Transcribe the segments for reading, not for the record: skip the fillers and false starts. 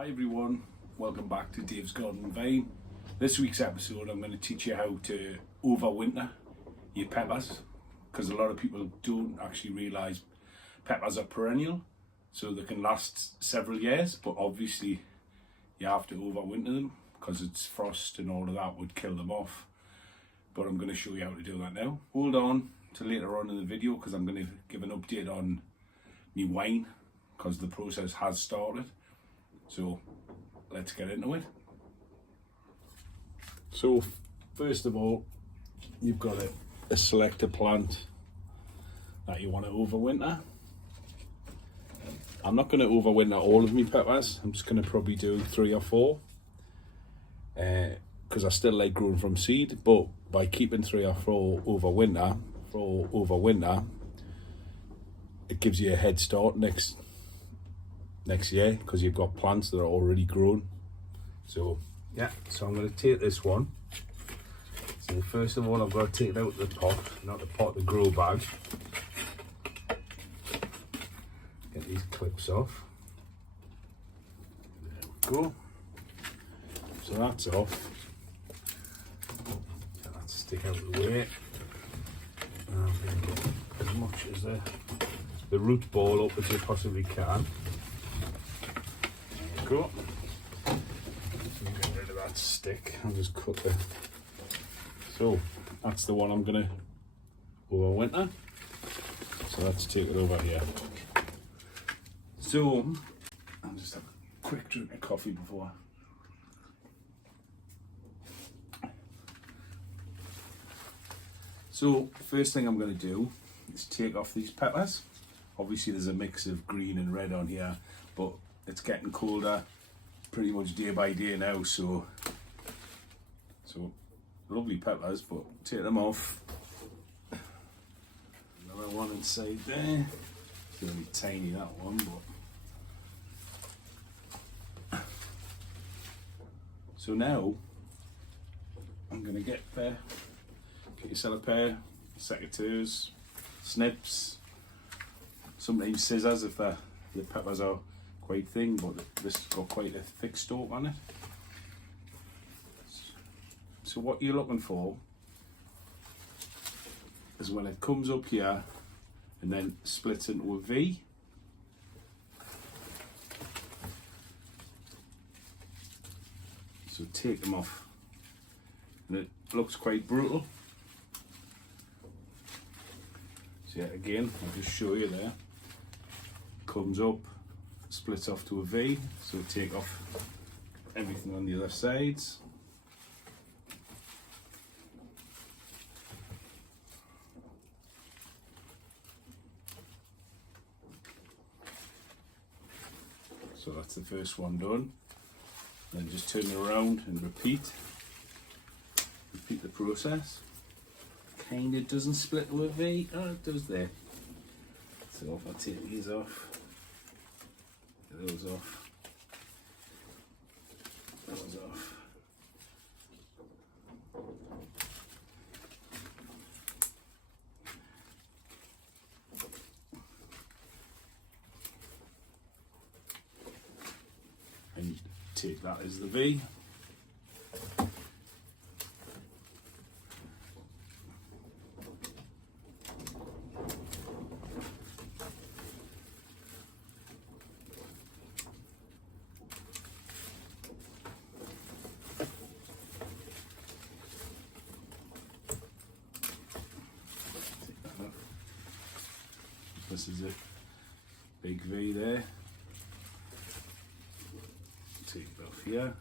Hi everyone, welcome back to Dave's Garden and Vine. This week's episode I'm going to teach you how to overwinter your peppers, because a lot of people don't actually realise peppers are perennial, so they can last several years, but obviously you have to overwinter them because it's frost and all of that would kill them off. But I'm going to show you how to do that now. Hold on to later on in the video because I'm going to give an update on my wine because the process has started. So let's get into it. So first of all, you've got to select a plant that you want to overwinter. I'm not going to overwinter all of my peppers. I'm just going to probably do 3 or 4 because I still like growing from seed, but by keeping 3 or 4 overwinter, it gives you a head start next year because you've got plants that are already grown. So yeah, so I'm going to take this one. So first of all, I've got to take it out of the pot, not the pot, the grow bag. Get these clips off. There we go. So that's off. Get that stick out of the way. And I'm going to get as much as the root ball up as you possibly can. Go. So get rid of that stick. I'll just cut the. So that's the one I'm gonna overwinter. So let's take it over here. So I'll just have a quick drink of coffee before. So first thing I'm gonna do is take off these peppers. Obviously there's a mix of green and red on here, but it's getting colder pretty much day by day now, so lovely peppers, but take them off. Another one inside there. It's really tiny, that one, but so now I'm gonna get yourself a pair secateurs, snips, sometimes scissors if the peppers are quite thin, but this has got quite a thick stalk on it. So what you're looking for is when it comes up here and then splits into a V. So take them off, and it looks quite brutal. So yeah, again, I'll just show you there. Comes up, splits off to a V, so take off everything on the other sides. So that's the first one done. Then just turn it around and repeat the process. Kind of doesn't split to a V. Oh, it does there. So if I take these off, those off, those off. And take that as the V. This is a big V there. Take it off here.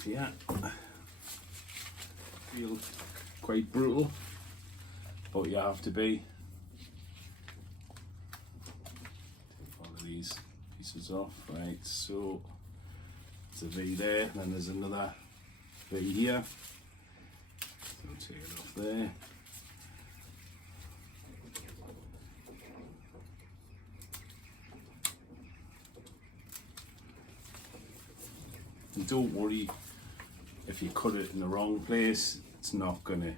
Take it off here. Feel quite brutal, but you have to be. Take all of these pieces off, right? So it's a V there, and then there's another V here. So take it off there. And don't worry if you cut it in the wrong place, it's not going to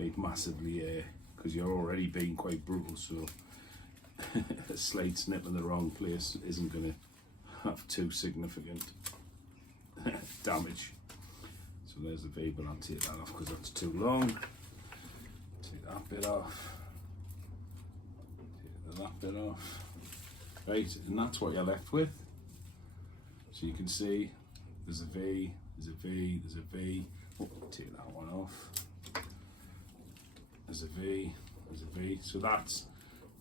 be massively because you're already being quite brutal, so a slight snip in the wrong place isn't going to have too significant damage. So there's the V, but I'll take that off because that's too long. Take that bit off. Take that bit off. Right, and that's what you're left with. So you can see there's a V, there's a V, there's a V. Oh, take that one off. There's a V, there's a V. So that's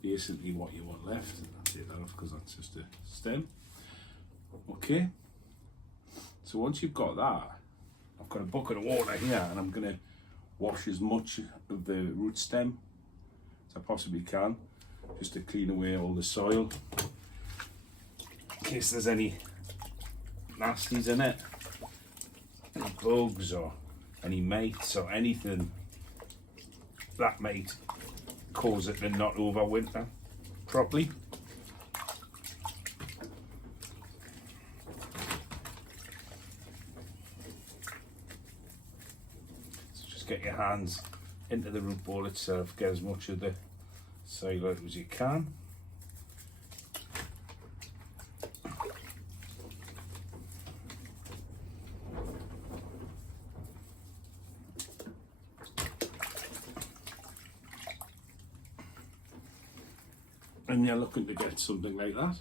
basically what you want left. I'll take that off because that's just a stem. Okay. So once you've got that, I've got a bucket of water here and I'm going to wash as much of the root stem as I possibly can, just to clean away all the soil, in case there's any nasties in it, any bugs or any mites or anything that might cause it to not overwinter properly. Get your hands into the root ball itself, get as much of the soil out as you can. And you're looking to get something like that.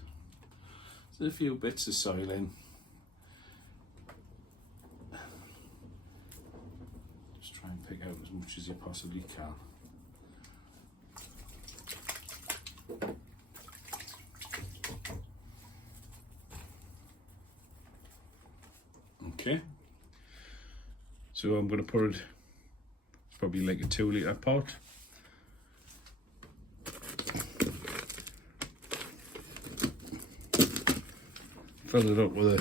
So a few bits of soil in. Pick out as much as you possibly can. Okay, so I'm going to put it, it's probably like a 2 litre pot. Fill it up with a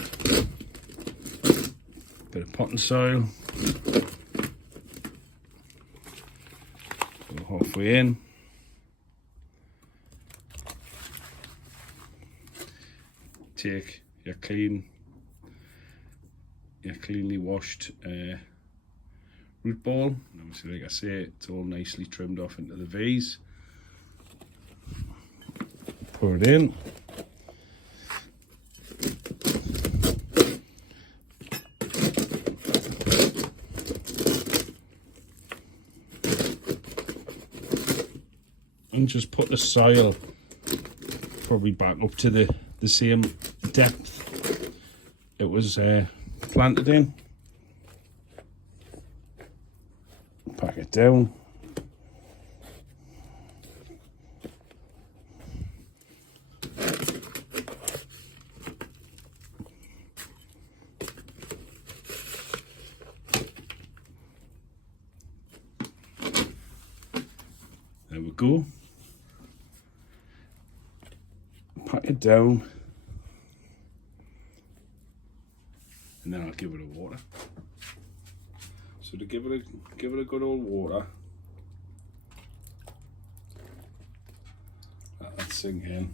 bit of potting soil. Halfway in. Take your cleanly washed root ball. And obviously, like I say, it's all nicely trimmed off into the V's. Pour it in. And just put the soil probably back up to the same depth it was planted in. Pack it down. There we go. Pack it down, and then I'll give it a water. So to give it a good old water, let that sink in.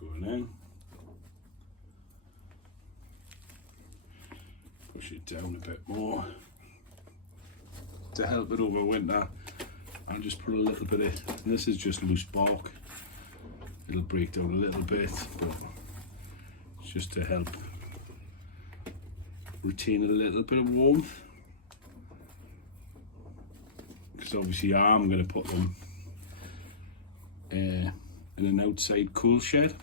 Going in, push it down a bit more to help it overwinter. I'll just put a little bit of, and this is just loose bark, it'll break down a little bit, but it's just to help retain a little bit of warmth, because obviously I'm going to put them in an outside cool shed.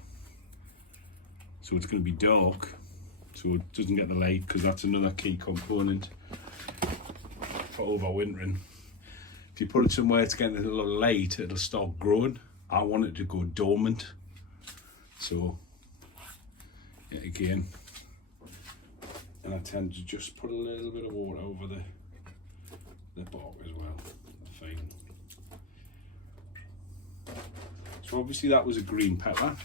So it's going to be dark, so it doesn't get the light, because that's another key component for overwintering. If you put it somewhere it's getting a little light, it'll start growing. I want it to go dormant. So, yeah, again, and I tend to just put a little bit of water over the bark as well. Fine. So obviously that was a green pepper.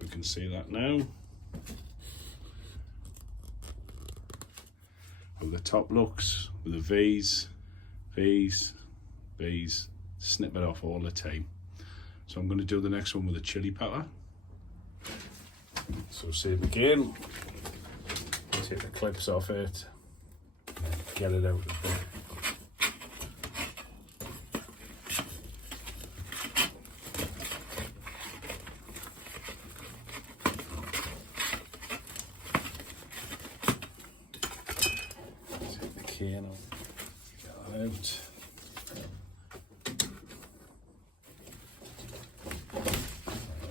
We can see that now. How the top looks. with the V's, V's, V's, snip it off all the time. So I'm going to do the next one with a chili pepper. So same again, take the clips off it, get it out of there. Take the cane off, get that out. There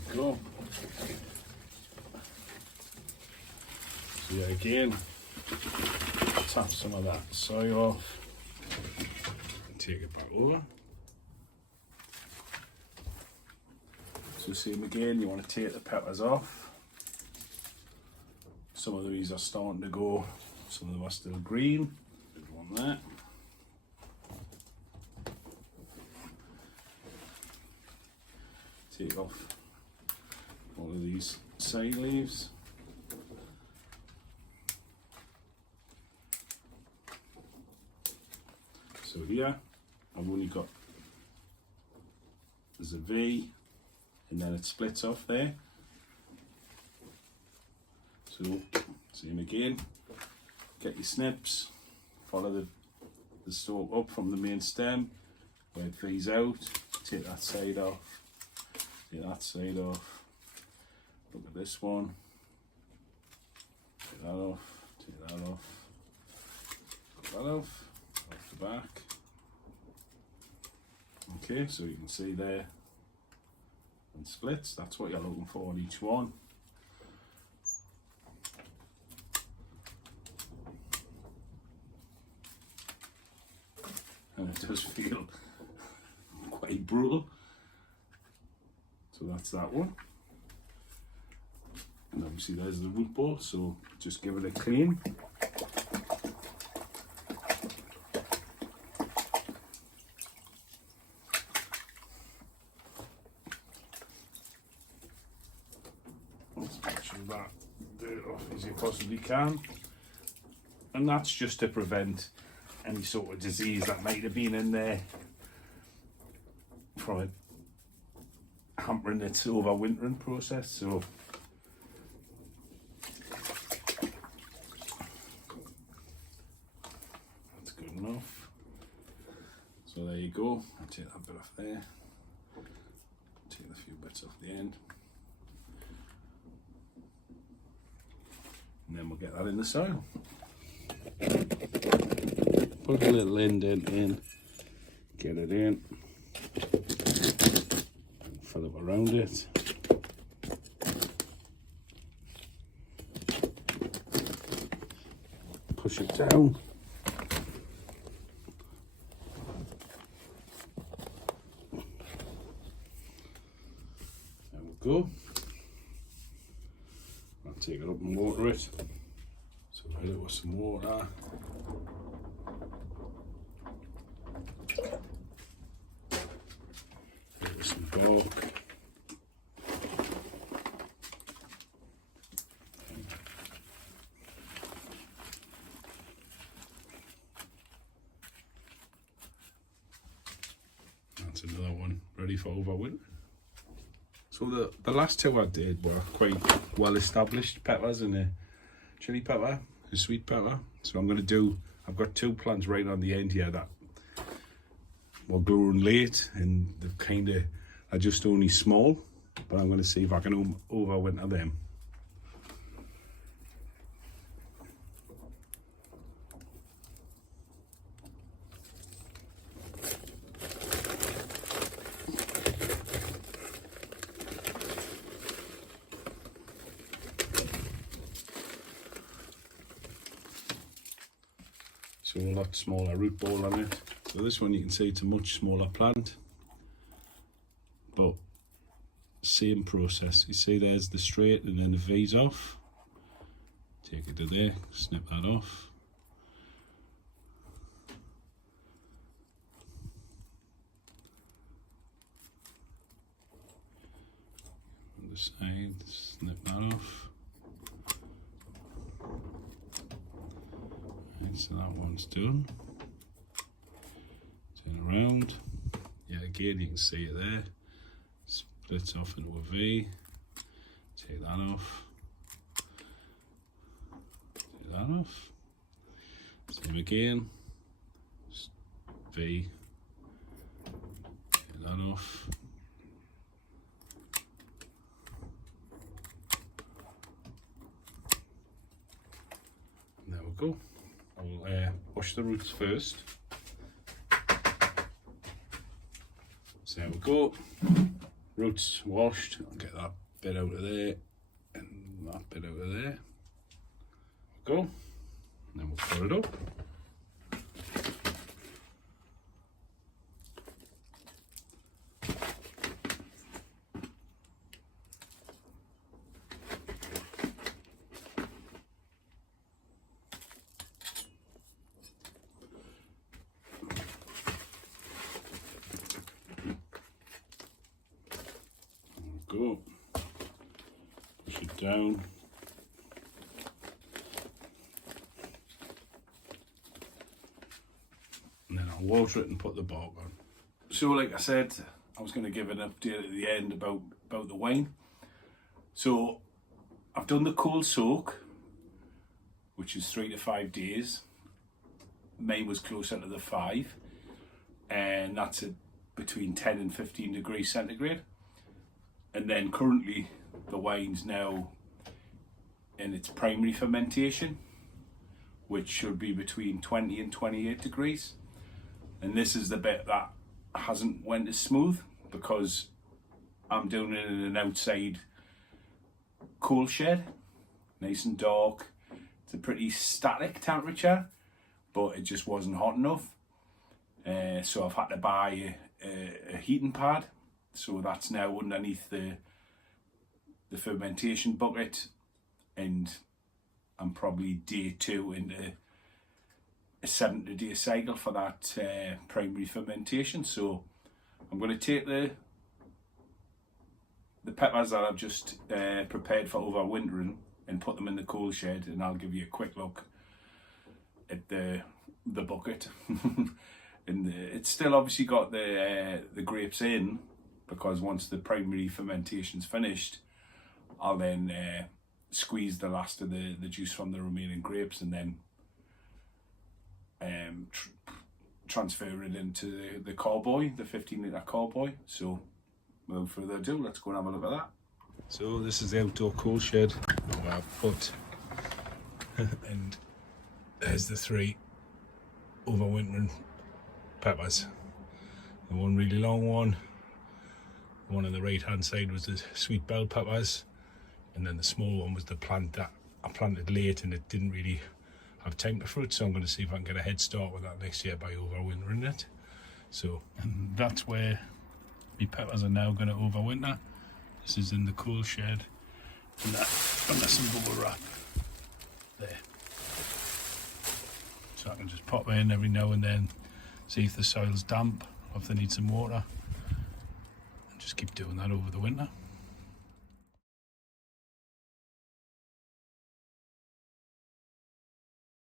we go. So yeah, again, tap some of that soy off and take it back over. So same again, you want to take the peppers off. Some of these are starting to go, some of them are still green. Good one there. Take off all of these side leaves. So here, I've only got, there's a V, and then it splits off there. So, same again, get your snips, follow the stalk up from the main stem, where it V's out, take that side off, take that side off, look at this one, take that off, take that off, cut that off the back. Okay, so you can see there, and splits, that's what you're looking for on each one. And it does feel quite brutal. So that's that one. And obviously there's the root ball, so just give it a clean. That dirt off as you possibly can, and that's just to prevent any sort of disease that might have been in there from it hampering its overwintering process. So that's good enough. So there you go. I'll take that bit off there, take a few bits off the end. And then we'll get that in the soil. Put a little indent in, get it in, and fill it around it. Push it down. There we go. I'll take it up and water it. So fill it with some water. Fill it with some bark. That's another one ready for overwinter. So the last two I did were quite well established peppers, and a chili pepper, a sweet pepper. So I'm going to do, I've got two plants right on the end here that were growing late, and they've kind of are just only small, but I'm going to see if I can overwinter them. So a lot smaller root ball on it. So this one you can see it's a much smaller plant, but same process. You see there's the straight and then the V's off. Take it to there, snip that off. On the side, snip that off. So that one's done. around. Yeah, again you can see it there. Splits off into a V. Take that off. Take that off. Same again. V. Take that off. And there we go. I'll wash the roots first. So there we go. Roots washed. I'll get that bit out of there and that bit out of there. Go. And then we'll put it up. Go. Push it down. And then I'll water it and put the bark on. So like I said, I was going to give an update at the end about the wine. So I've done the cold soak, which is 3 to 5 days. Mine was closer to the 5, and that's at between 10 and 15 degrees centigrade. And then currently the wine's now in its primary fermentation, which should be between 20 and 28 degrees. And this is the bit that hasn't went as smooth because I'm doing it in an outside coal shed, nice and dark. It's a pretty static temperature, but it just wasn't hot enough. So I've had to buy a heating pad. So that's now underneath the fermentation bucket, and I'm probably day 2 into a 70-day cycle for that primary fermentation. So I'm going to take the peppers that I've just prepared for overwintering and put them in the coal shed, and I'll give you a quick look at the bucket. And it's still obviously got the grapes in, because once the primary fermentation's finished, I'll then squeeze the last of the juice from the remaining grapes, and then transfer it into the carboy, the 15-litre carboy. So without further ado, let's go and have a look at that. So this is the outdoor coal shed where I've put, and there's the 3 overwintering peppers. The one really long one. The one on the right hand side was the sweet bell peppers, and then the small one was the plant that I planted late and it didn't really have time to fruit, so I'm going to see if I can get a head start with that next year by overwintering it. So, and that's where the peppers are now going to overwinter. This is in the coal shed, and that under some bubble wrap there. So I can just pop in every now and then, see if the soil's damp or if they need some water. Just keep doing that over the winter.